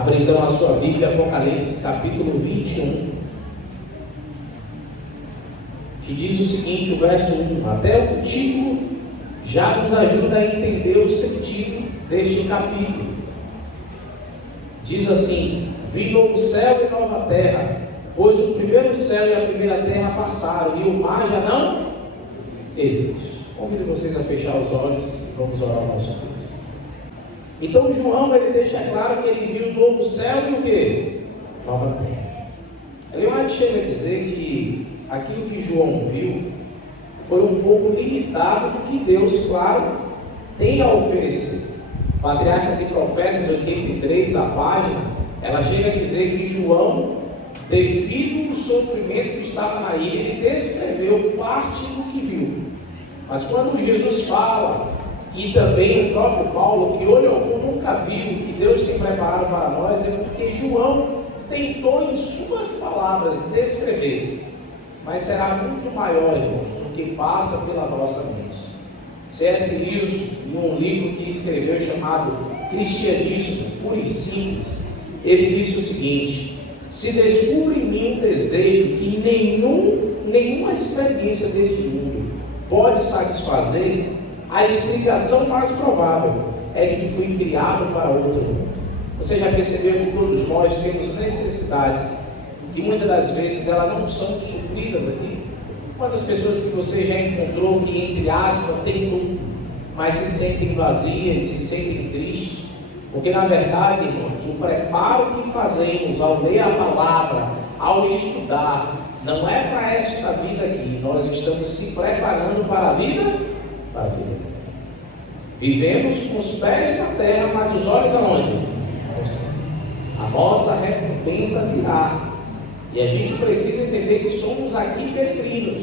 Abra então a sua Bíblia, Apocalipse capítulo 21, que diz o seguinte, o verso 1, até o título já nos ajuda a entender o sentido deste capítulo. Diz assim: vi novo céu e nova terra, pois o primeiro céu e a primeira terra passaram, e o mar já não existe. Convido vocês a fechar os olhos e vamos orar ao nosso Deus. Então João, ele deixa claro que ele viu o novo céu e o quê? Nova terra. Ellen White chega a dizer que aquilo que João viu foi um pouco limitado do que Deus, claro, tem a oferecer. Patriarcas e Profetas 83, a página, ela chega a dizer que João, devido ao sofrimento que estava na ilha, ele descreveu parte do que viu. Mas quando Jesus fala, e também o próprio Paulo, que olho algum nunca viu o que Deus tem preparado para nós, é porque João tentou em suas palavras descrever, mas será muito maior, irmãos, do que passa pela nossa mente. C.S. Lewis, em um livro que escreveu chamado Cristianismo Puro e Simples, ele disse o seguinte: se descobre em mim um desejo que nenhuma experiência deste mundo pode satisfazer, a explicação mais provável é que fui criado para outro mundo. Você já percebeu que todos nós temos necessidades que muitas das vezes elas não são supridas aqui? Quantas pessoas que você já encontrou que, entre aspas, têm tudo, mas se sentem vazias, se sentem tristes? Porque na verdade, irmãos, o preparo que fazemos ao ler a palavra, ao estudar, não é para esta vida aqui. Nós estamos se preparando para a vida. Vivemos com os pés na terra, mas os olhos aonde? A nossa recompensa virá. E a gente precisa entender que somos aqui peregrinos.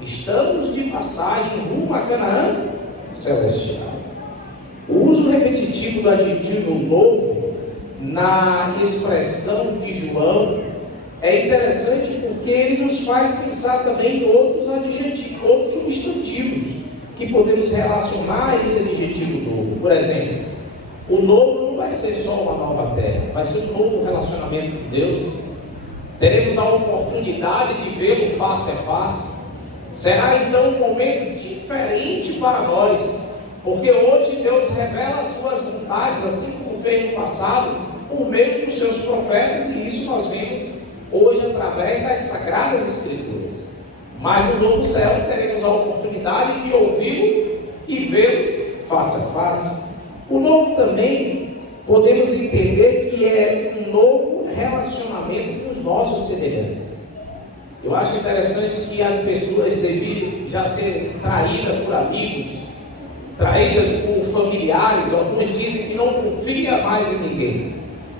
Estamos de passagem rumo a Canaã celestial. O uso repetitivo do adjetivo novo na expressão de João é interessante porque ele nos faz pensar também em outros adjetivos, outros substantivos que podemos relacionar a esse adjetivo novo. Por exemplo, o novo não vai ser só uma nova terra, vai ser um novo relacionamento com Deus. Teremos a oportunidade de vê-lo face a face. Será então um momento diferente para nós, porque hoje Deus revela as suas vontades, assim como fez no passado, por meio dos seus profetas, e isso nós vemos hoje através das Sagradas Escrituras. Mas no novo céu teremos a oportunidade de ouvi-lo e vê-lo face a face. O novo também podemos entender que é um novo relacionamento com os nossos semelhantes. Eu acho interessante que as pessoas, devido já serem traídas por amigos, traídas por familiares, alguns dizem que não confia mais em ninguém.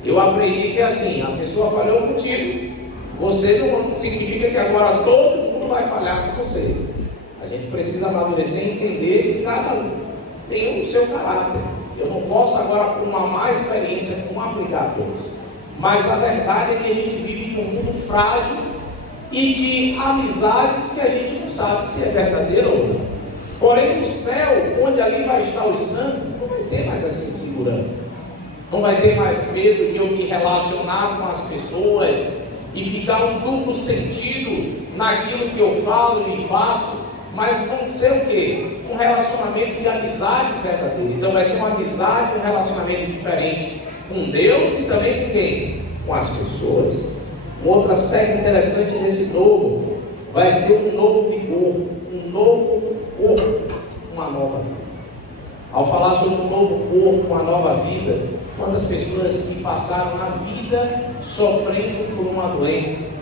Eu aprendi que é assim: a pessoa falhou contigo, você não significa que agora todo mundo vai falhar com você. A gente precisa amadurecer e entender que cada um tem o seu caráter. Eu não posso agora, com uma má experiência, aplicar a todos. Mas a verdade é que a gente vive num mundo frágil e de amizades que a gente não sabe se é verdadeira ou não. Porém, no céu, onde ali vai estar os santos, não vai ter mais essa insegurança. Não vai ter mais medo de eu me relacionar com as pessoas e ficar um duplo sentido naquilo que eu falo e faço, mas vão ser o quê? Um relacionamento de amizades verdadeiras. Então vai ser uma amizade, um relacionamento diferente com Deus e também com quem? Com as pessoas. Um outro aspecto interessante desse novo vai ser um novo vigor, um novo corpo, uma nova vida. Ao falar sobre um novo corpo, uma nova vida, quantas pessoas que passaram a vida sofrendo por uma doença,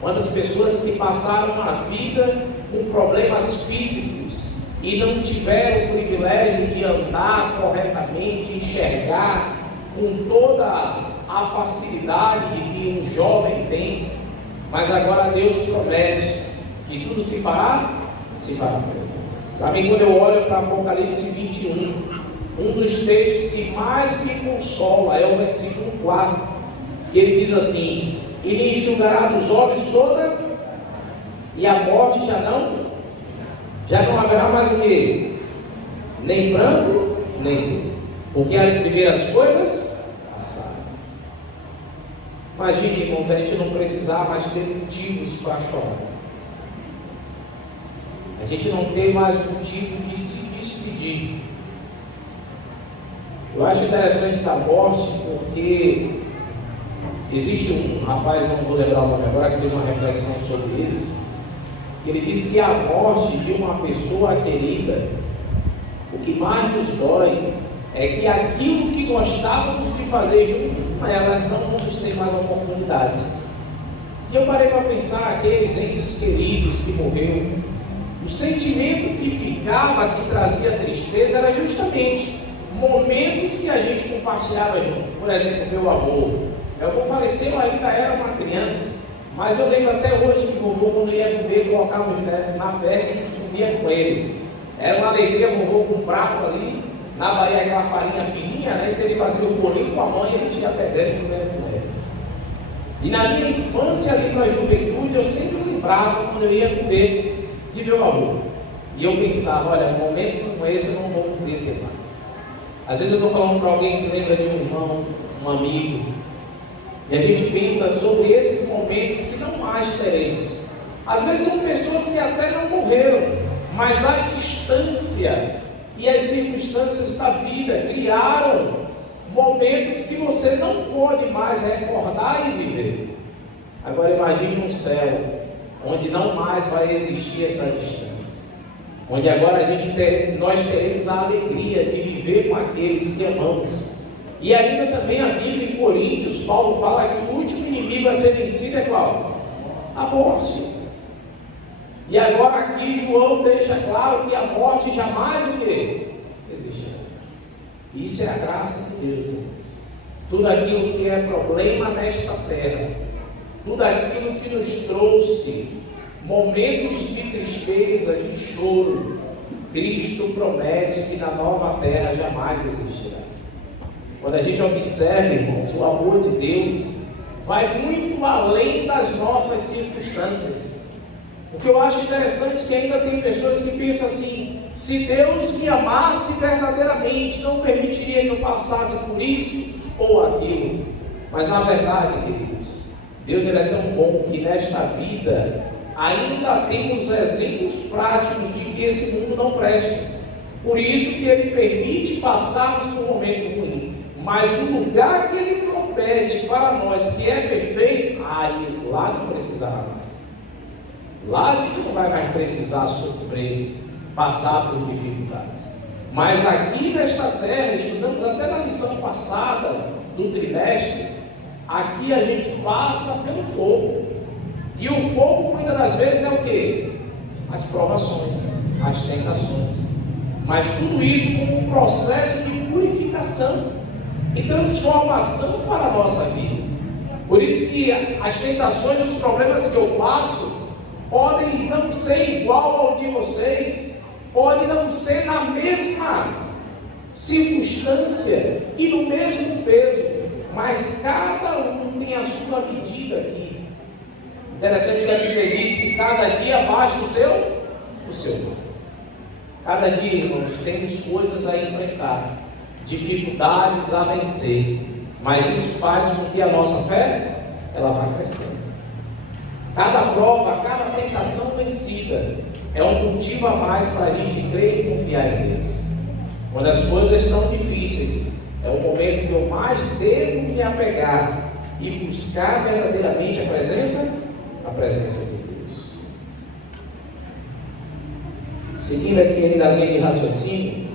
quantas pessoas que passaram a vida com problemas físicos e não tiveram o privilégio de andar corretamente, enxergar com toda a facilidade que um jovem tem, mas agora Deus promete que tudo se fará. Para mim, quando eu olho para Apocalipse 21, um dos textos que mais me consola é o versículo 4, que ele diz assim: e lhe enxugará dos olhos toda, e a morte já não haverá mais o que? Nem branco, nem dor, porque as primeiras coisas passaram. Imagine, irmãos, a gente não precisar mais ter motivos para chorar. A gente não tem mais motivo de se despedir. Eu acho interessante da morte porque existe um rapaz, não vou lembrar o nome agora, que fez uma reflexão sobre isso, que ele disse que a morte de uma pessoa querida, o que mais nos dói é que aquilo que gostávamos de fazer junto com elas não nos tem mais oportunidade. E eu parei para pensar, aqueles entes queridos que morreram, o sentimento que ficava, que trazia tristeza, era justamente momentos que a gente compartilhava junto. Por exemplo, meu avô. Meu avô faleceu, ainda era uma criança, mas eu lembro até hoje que o vovô, quando ia comer, colocava os netos na perna e a gente comia com ele. Era uma alegria, o vovô com um prato ali, na Bahia aquela farinha fininha, né? Então ele fazia o bolinho com a mãe e a gente ia pegando e comendo com ele. E na minha infância, ali para a juventude, eu sempre lembrava quando eu ia comer de meu avô. E eu pensava, olha, momentos como esse eu não vou poder ter mais. Às vezes eu estou falando para alguém que lembra de um irmão, um amigo, e a gente pensa sobre esses momentos que não mais teremos. Às vezes são pessoas que até não morreram, mas a distância e as circunstâncias da vida criaram momentos que você não pode mais recordar e viver. Agora imagine um céu onde não mais vai existir essa distância, onde agora nós teremos a alegria de viver com aqueles que amamos. E ainda também a Bíblia em Coríntios, Paulo fala que o último inimigo a ser vencido é qual? A morte. E agora aqui João deixa claro que a morte jamais o que? Existirá. Isso é a graça de Deus, irmãos. Tudo aquilo que é problema nesta terra, tudo aquilo que nos trouxe momentos de tristeza, de choro, Cristo promete que na nova terra jamais existirá. Quando a gente observa, irmãos, o amor de Deus vai muito além das nossas circunstâncias. O que eu acho interessante é que ainda tem pessoas que pensam assim: se Deus me amasse verdadeiramente, não permitiria que eu passasse por isso ou aquilo. Mas na verdade, queridos, Deus ele é tão bom que nesta vida ainda temos exemplos práticos de que esse mundo não presta. Por isso que Ele permite passarmos por um momento ruim. Mas o lugar que Ele promete para nós, que é perfeito, aí lá não precisará mais. Lá a gente não vai mais precisar sofrer, passar por dificuldades. Mas aqui nesta terra, estudamos até na lição passada do trimestre, aqui a gente passa pelo fogo. E o fogo muitas das vezes é o que? As provações, as tentações. Mas tudo isso como um processo de purificação e transformação para a nossa vida. Por isso que as tentações, os problemas que eu passo, podem não ser igual ao de vocês, pode não ser na mesma circunstância e no mesmo peso, mas cada um tem a sua medida aqui. Interessante que a Bíblia diz que cada dia baixa o seu. Cada dia, irmãos, temos coisas a enfrentar, dificuldades a vencer, mas isso faz com que a nossa fé, ela vá crescendo. Cada prova, cada tentação vencida é um motivo a mais para a gente crer e confiar em Deus. Quando as coisas estão difíceis, é o momento que eu mais devo me apegar e buscar verdadeiramente a presença de Deus. Seguindo aqui ainda a linha de raciocínio,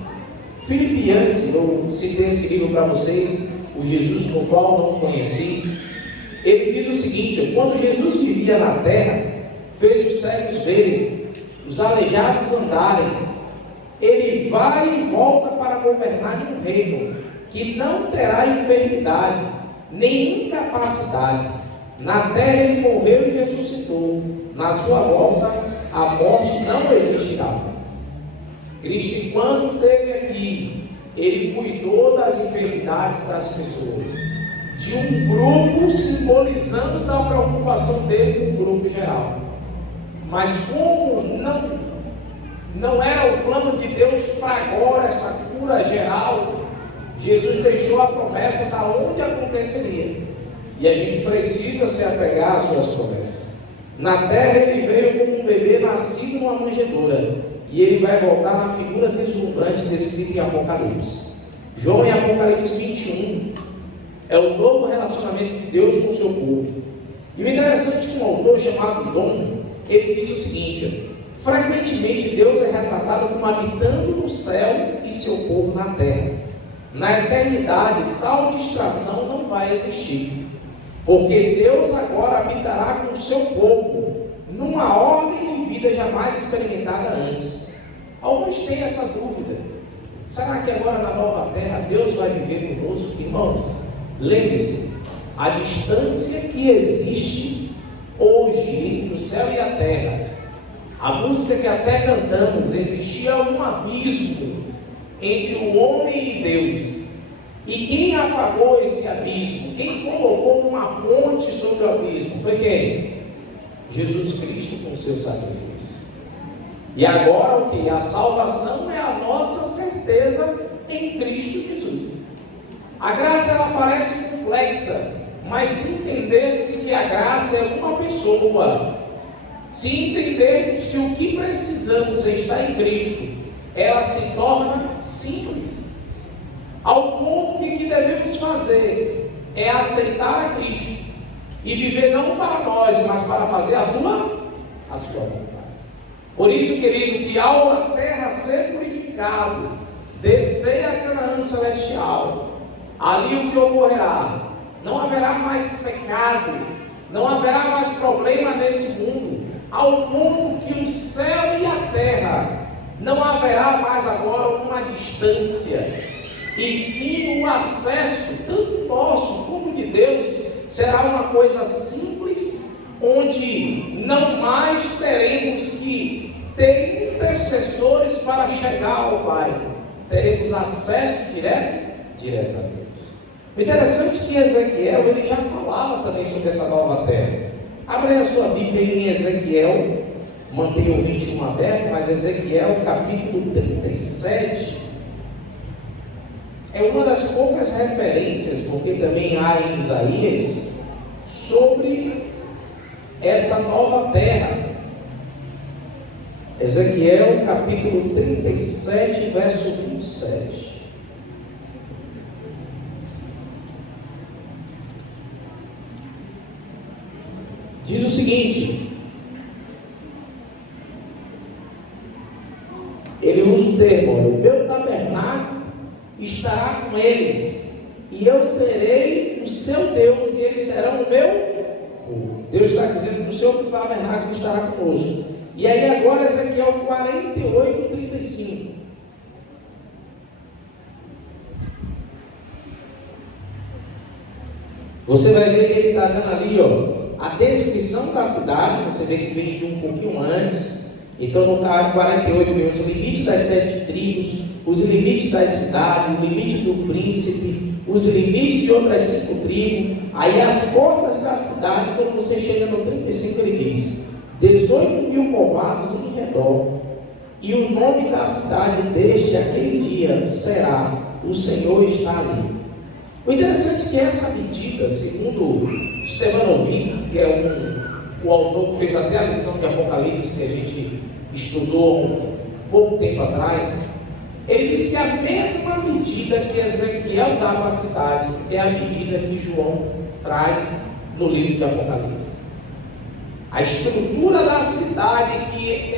Filipenses, eu citei esse livro para vocês, o Jesus no qual não conheci. Ele diz o seguinte: quando Jesus vivia na terra, fez os cegos verem, os aleijados andarem. Ele vai e volta para governar em um reino que não terá enfermidade, nem incapacidade. Na terra ele morreu e ressuscitou. Na sua volta, a morte não existirá mais. Cristo, enquanto esteve aqui, ele cuidou das enfermidades das pessoas, de um grupo simbolizando da preocupação dele com o grupo geral. Mas como não era o plano de Deus para agora essa cura geral, Jesus deixou a promessa da onde aconteceria. E a gente precisa se apegar às suas promessas. Na terra ele veio como um bebê nascido numa manjedoura, e ele vai voltar na figura deslumbrante descrita em Apocalipse. João, em Apocalipse 21, é o novo relacionamento de Deus com o seu povo. E o interessante é que um autor chamado Dom, ele diz o seguinte: frequentemente Deus é retratado como habitando no céu e seu povo na terra. Na eternidade, tal distração não vai existir, porque Deus agora habitará com o seu povo, numa ordem de vida jamais experimentada antes. Alguns têm essa dúvida: será que agora na nova terra Deus vai viver conosco? Irmãos, lembre-se, a distância que existe hoje entre o céu e a terra, a música que até cantamos, existia um abismo entre o homem e Deus. E quem apagou esse abismo? Quem colocou uma ponte sobre o abismo? Foi quem? Jesus Cristo com o seu sacrifício. E agora o que? A salvação é a nossa certeza em Cristo Jesus. A graça ela parece complexa, mas se entendermos que a graça é uma pessoa, se entendermos que o que precisamos está em Cristo, ela se torna simples. Ao ponto que o que devemos fazer é aceitar a Cristo e viver não para nós, mas para fazer a sua vontade. Por isso, querido, que ao a terra ser purificado, descer a Canaã celestial, ali o que ocorrerá? Não haverá mais pecado, não haverá mais problema nesse mundo, ao ponto que o céu e a terra não haverá mais agora uma distância, e sim o acesso, tanto nosso como de Deus, será uma coisa simples, onde não mais teremos que ter intercessores para chegar ao Pai, teremos acesso direto a Deus. O interessante é que Ezequiel ele já falava também sobre essa nova terra. Abre a sua Bíblia em Ezequiel, mantenha o 21 aberto, mas Ezequiel capítulo 37 é uma das poucas referências, porque também há em Isaías, sobre essa nova terra. Ezequiel capítulo 37, verso 27. Diz o seguinte: ele usa o termo, o meu tabernáculo estará com eles, e eu serei o seu Deus, e eles serão o meu povo. Deus está dizendo que o seu tabernáculo estará conosco. E aí agora Ezequiel 48, 35. Você vai ver que ele está dando ali, a descrição da cidade. Você vê que vem de um pouquinho antes. Então no 48 vem o limite das 7 tribos, os limites das cidades, o limite do príncipe, os limites de outras 5 tribos, aí as portas da cidade. Quando você chega no 35 ele diz 18.000 povoados em redor, e o nome da cidade desde aquele dia será: o Senhor está ali. O interessante é que essa medida, segundo Stevanovic, que é o autor que fez até a lição de Apocalipse que a gente estudou um pouco tempo atrás, ele disse que a mesma medida que Ezequiel dá para a cidade é a medida que João traz no livro de Apocalipse. A estrutura da cidade que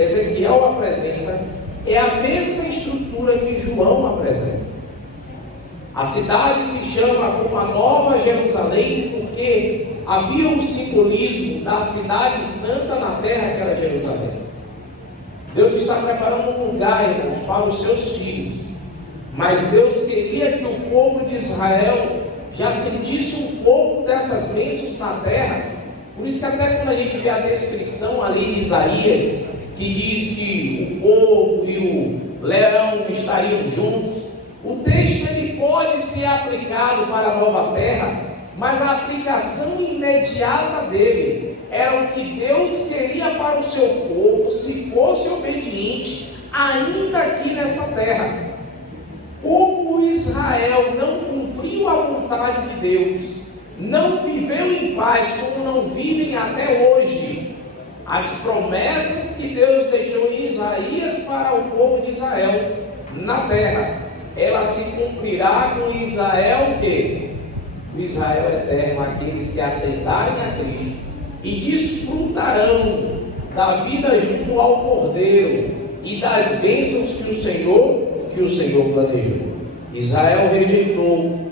Ezequiel apresenta é a mesma estrutura que João apresenta. A cidade se chama como a Nova Jerusalém porque havia um simbolismo da cidade santa na terra que era Jerusalém. Deus está preparando um lugar, irmãos, para os seus filhos, mas Deus queria que o povo de Israel já sentisse um pouco dessas bênçãos na terra. Por isso que até quando a gente vê a descrição ali de Isaías, que diz que o povo e o leão estariam juntos, o texto ele pode ser aplicado para a nova terra, mas a aplicação imediata dele era o que Deus queria para o seu povo, se fosse obediente, ainda aqui nessa terra. Como Israel não cumpriu a vontade de Deus, não viveu em paz como não vivem até hoje. As promessas que Deus deixou em Isaías para o povo de Israel na terra, ela se cumprirá com Israel o quê? O Israel eterno, aqueles que aceitarem a Cristo e desfrutarão da vida junto ao Cordeiro e das bênçãos que o Senhor planejou. Israel rejeitou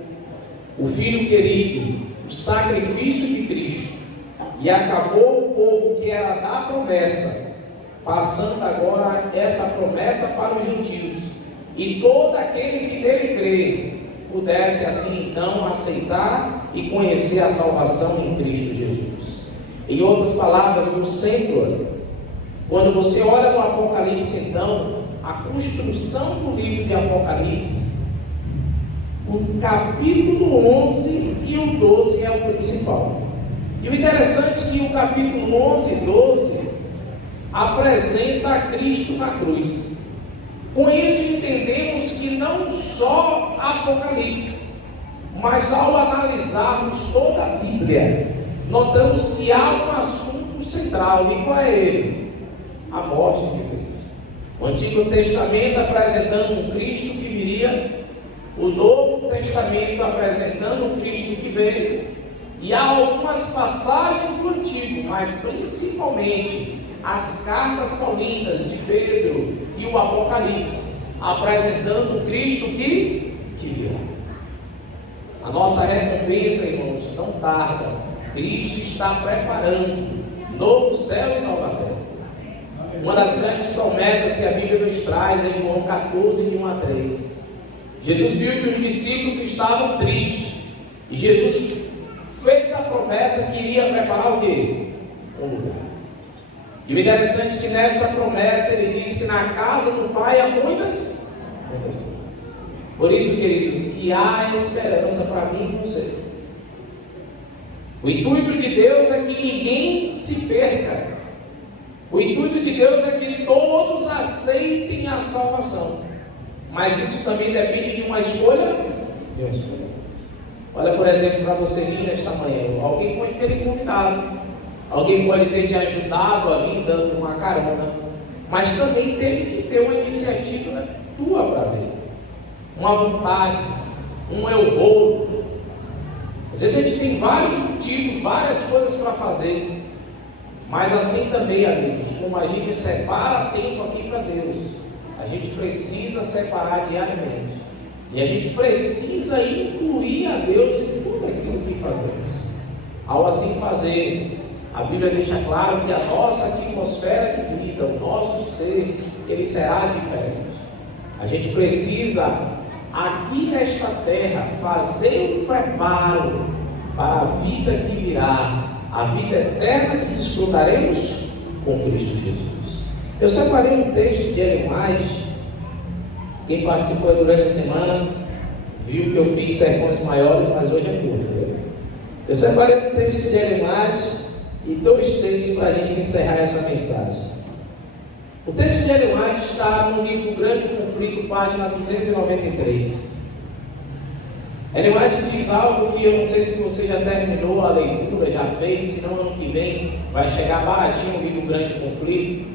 o Filho querido, o sacrifício de Cristo, e acabou o povo que era da promessa, passando agora essa promessa para os gentios, e todo aquele que nele crê pudesse assim então aceitar e conhecer a salvação em Cristo Jesus. Em outras palavras, no centro, quando você olha no Apocalipse, então, a construção do livro de Apocalipse, o capítulo 11 e o 12 é o principal. E o interessante é que o capítulo 11 e 12 apresenta a Cristo na cruz. Com isso entendemos que não só Apocalipse, mas ao analisarmos toda a Bíblia, notamos que há um assunto central. E qual é ele? A morte de Cristo. O Antigo Testamento apresentando um Cristo que viria, o Novo Testamento apresentando um Cristo que veio. E há algumas passagens do Antigo, mas principalmente as cartas paulinas de Pedro e o Apocalipse, apresentando o Cristo que virá. A nossa recompensa, irmãos, não tarda. Cristo está preparando novo céu e nova terra. Uma das grandes promessas que a Bíblia nos traz é João 14, de 1 a 3. Jesus viu que os discípulos estavam tristes, e Jesus fez a promessa que iria preparar o quê? Um lugar. E o interessante é que nessa promessa ele disse que na casa do Pai há muitas coisas. Por isso, queridos, que há esperança para mim e você. O intuito de Deus é que ninguém se perca. O intuito de Deus é que todos aceitem a salvação. Mas isso também depende de uma escolha. Olha, por exemplo, para você vir nesta manhã, alguém pode ter lhe convidado, alguém pode ter te ajudado a vir dando uma carona, mas também teve que ter uma iniciativa tua para ver, uma vontade, um eu vou. Às vezes a gente tem vários motivos, várias coisas para fazer, mas assim também, amigos, como a gente separa tempo aqui para Deus, a gente precisa separar diariamente. E a gente precisa incluir a Deus em tudo aquilo que fazemos. Ao assim fazer, a Bíblia deixa claro que a nossa atmosfera de vida, o nosso ser, ele será diferente. A gente precisa, aqui nesta terra, fazer um preparo para a vida que virá, a vida eterna que desfrutaremos com Cristo Jesus. Eu separei um texto de Ellen White. Quem participou durante a semana viu que eu fiz sermões maiores, mas hoje é curto. Né? Eu separei um texto de Ellen White e dois textos para a gente encerrar essa mensagem. O texto de Ellen White está no livro Grande Conflito, página 293. Ellen White diz algo que eu não sei se você já terminou a leitura, já fez, senão ano que vem vai chegar baratinho o livro Grande Conflito.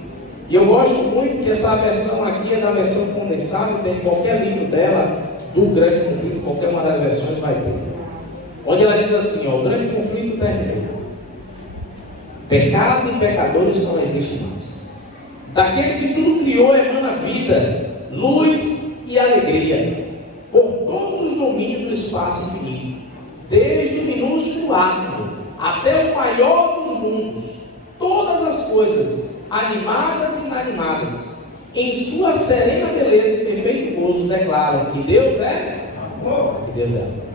E eu gosto muito que essa versão aqui é da versão condensada, tem qualquer livro dela, do Grande Conflito, qualquer uma das versões vai ter. Onde ela diz assim, ó, o Grande Conflito terminou. Pecado e pecadores não existem mais. Daquele que tudo criou emana vida, luz e alegria, por todos os domínios do espaço infinito, desde o minúsculo átomo até o maior dos mundos, todas as coisas, animadas e inanimadas, em sua serena beleza e perfeito gozo, declaram que Deus é amor. Que Deus é amor.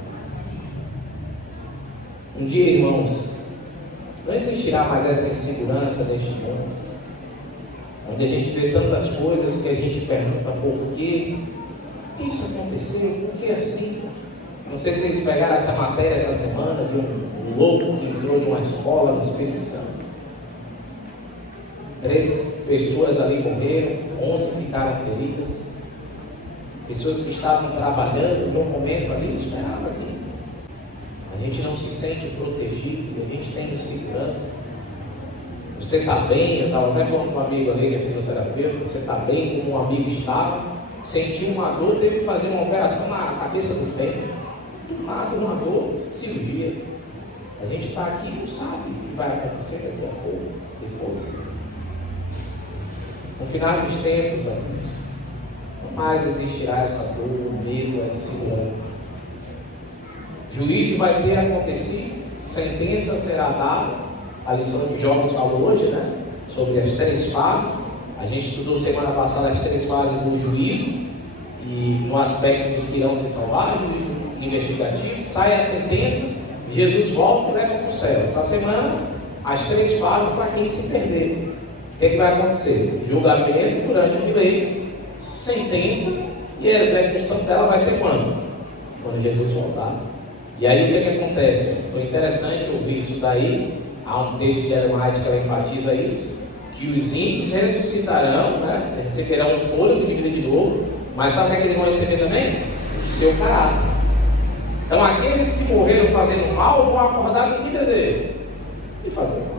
Um dia, irmãos, não existirá mais essa insegurança deste mundo, onde a gente vê tantas coisas que a gente pergunta por quê? Por que isso aconteceu? Por que assim? Não sei se vocês pegaram essa matéria essa semana de um louco que entrou em uma escola no Espírito Santo. 3 pessoas ali morreram, 11 ficaram feridas. Pessoas que estavam trabalhando no momento ali, esperavam aqui. a gente não se sente protegido, a gente tem insegurança. Você está bem, eu estava até falando com um amigo ali, que é fisioterapeuta, você está bem como um amigo estava, sentiu uma dor, teve que fazer uma operação na cabeça do fêmur, do nada uma dor, cirurgia. A gente está aqui e não sabe o que vai acontecer daqui a pouco, depois. No final dos tempos, amigos, não mais existirá essa dor, o medo, a insegurança. Juízo vai ter acontecido, sentença será dada. A lição que Jovens falou hoje, né? Sobre as 3 fases. A gente estudou semana passada as 3 fases do juízo. E no aspecto dos que irão se salvar, juízo investigativo, sai a sentença, Jesus volta e leva para o céu. Essa semana, as 3 fases para quem se perder. O que vai acontecer? Julgamento durante o milênio, sentença e a execução dela vai ser quando? Quando Jesus voltar. E aí o que acontece? Foi interessante ouvir isso daí. Há um texto de Ellen White que ela enfatiza isso, que os ímpios ressuscitarão, né? Receberão um fôlego de vida de novo, mas sabe o que eles vão receber também? O seu caráter. Então aqueles que morreram fazendo mal vão acordar com que desejo? De fazer mal.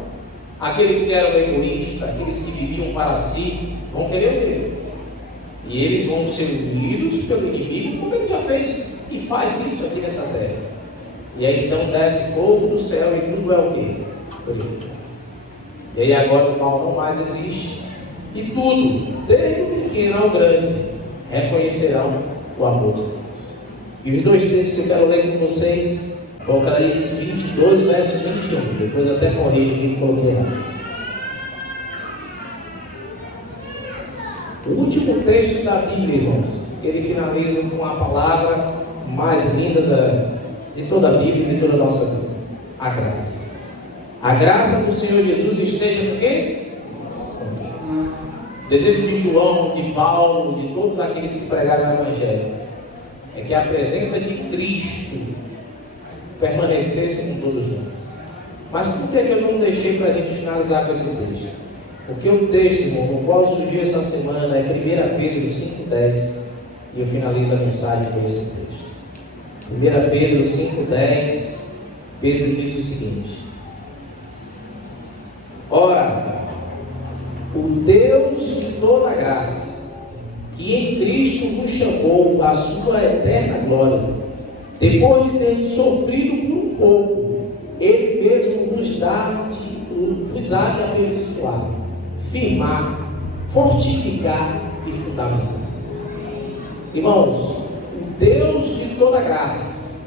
Aqueles que eram egoístas, aqueles que viviam para si, vão querer o dele. E eles vão ser unidos pelo inimigo, como ele já fez e faz isso aqui nessa terra. E aí então desce fogo do céu e tudo é o quê? E aí agora o mal não mais existe. E tudo, desde o pequeno ao grande, reconhecerão o amor de Deus. E os 2 textos que eu quero ler com vocês, Apocalipse 22, verso 21. Depois até corrijo aqui que coloquei errado. O último texto da Bíblia, irmãos, ele finaliza com a palavra mais linda de toda a Bíblia e de toda a nossa vida: a graça. A graça do Senhor Jesus esteja com quem? Desejo de João, de Paulo, de todos aqueles que pregaram o Evangelho, é que a presença de Cristo permanecesse com todos nós. Mas por que eu não deixei para a gente finalizar com esse texto? Porque o texto, irmão, no qual surgiu essa semana é 1 Pedro 5,10, e eu finalizo a mensagem com esse texto. 1 Pedro 5,10, Pedro diz o seguinte: ora, o Deus de toda graça, que em Cristo vos chamou à sua eterna glória, depois de ter sofrido por um pouco, Ele mesmo vos há de aperfeiçoar, firmar, fortificar e fundamentar. Irmãos, o Deus de toda graça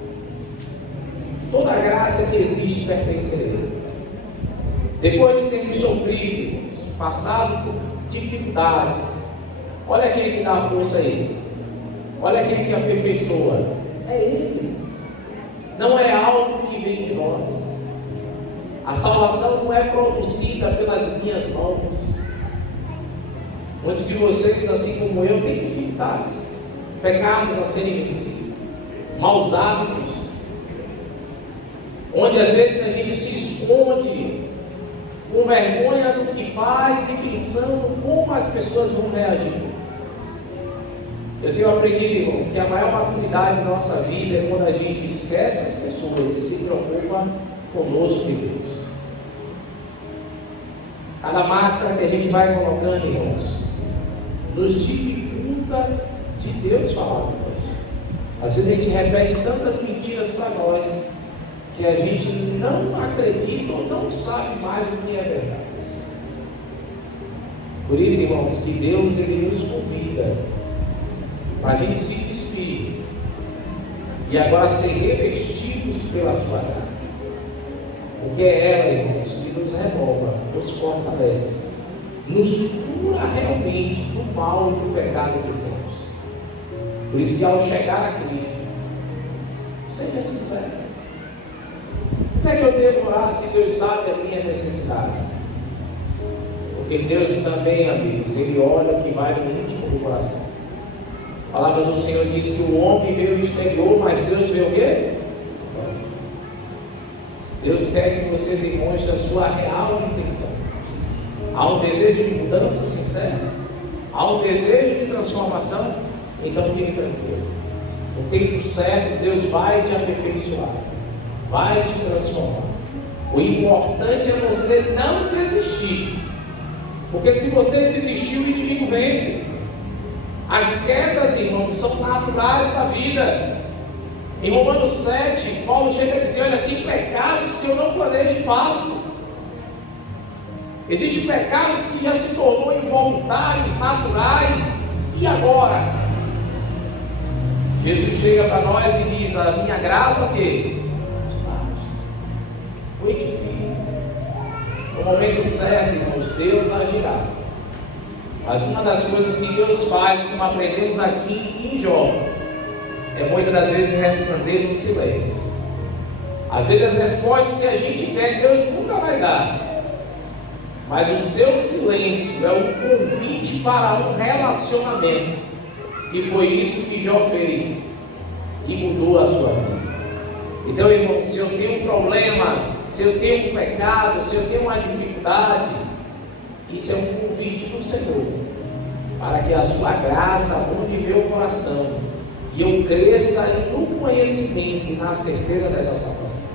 que existe pertence a Ele. Depois de termos sofrido, passado por dificuldades, olha quem é que dá a força a Ele. Olha quem é que aperfeiçoa. É Ele. Não é algo que vem de nós. A salvação não é produzida pelas minhas mãos. Muitos de vocês, assim como eu, têm dificuldades, pecados a serem vencidos, maus hábitos, onde às vezes a gente se esconde com vergonha do que faz e pensando como as pessoas vão reagir. Eu tenho aprendido, irmãos, que a maior maturidade da nossa vida é quando a gente esquece as pessoas e se preocupa conosco e Deus. Cada máscara que a gente vai colocando, irmãos, nos dificulta de Deus falar conosco. Às vezes a gente repete tantas mentiras para nós que a gente não acredita ou não sabe mais o que é verdade. Por isso, irmãos, que Deus ele nos convida para a gente se despir e agora ser revestidos pela sua graça. Porque é ela, irmãos, que nos renova, nos fortalece, nos cura realmente do mal e do pecado que temos. Por isso que ao chegar a Cristo, seja sincero. Por que eu devo orar se Deus sabe as minhas necessidades? Porque Deus também, amigos, Ele olha o que vai no íntimo do coração. A palavra do Senhor diz que o homem vê o exterior, mas Deus vê o quê? Deus quer que você demonstre a sua real intenção. Há um desejo de mudança sincera, há um desejo de transformação, então fique tranquilo. No tempo certo, Deus vai te aperfeiçoar, vai te transformar. O importante é você não desistir, porque se você desistir, o inimigo vence. As quedas, irmãos, são naturais da vida. Em Romanos 7, Paulo chega a dizer: olha, tem pecados que eu não planejo e faço. Existem pecados que já se tornou involuntários, naturais. E agora? Jesus chega para nós e diz: a minha graça que o edifica. No momento certo, irmãos, Deus agirá. Mas uma das coisas que Deus faz, como aprendemos aqui em Jó, é muitas das vezes responder no silêncio. Às vezes as respostas que a gente quer, Deus nunca vai dar. Mas o seu silêncio é um convite para um relacionamento. E foi isso que Jó fez e mudou a sua vida. Então, irmão, se eu tenho um problema, se eu tenho um pecado, se eu tenho uma dificuldade, isso é um convite do Senhor para que a sua graça abunde em meu coração e eu cresça no conhecimento e na certeza dessa salvação.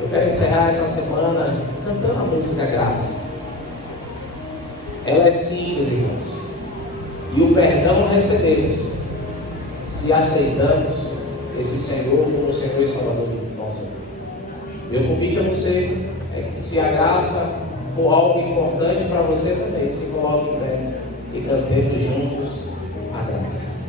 Eu quero encerrar essa semana cantando a música Graça. Ela é simples, irmãos, e o perdão recebemos se aceitamos esse Senhor como o Senhor e Salvador de nossa vida. Meu convite a você é que, se a graça for algo importante para você também, se coloque em pé e cantemos juntos a graça.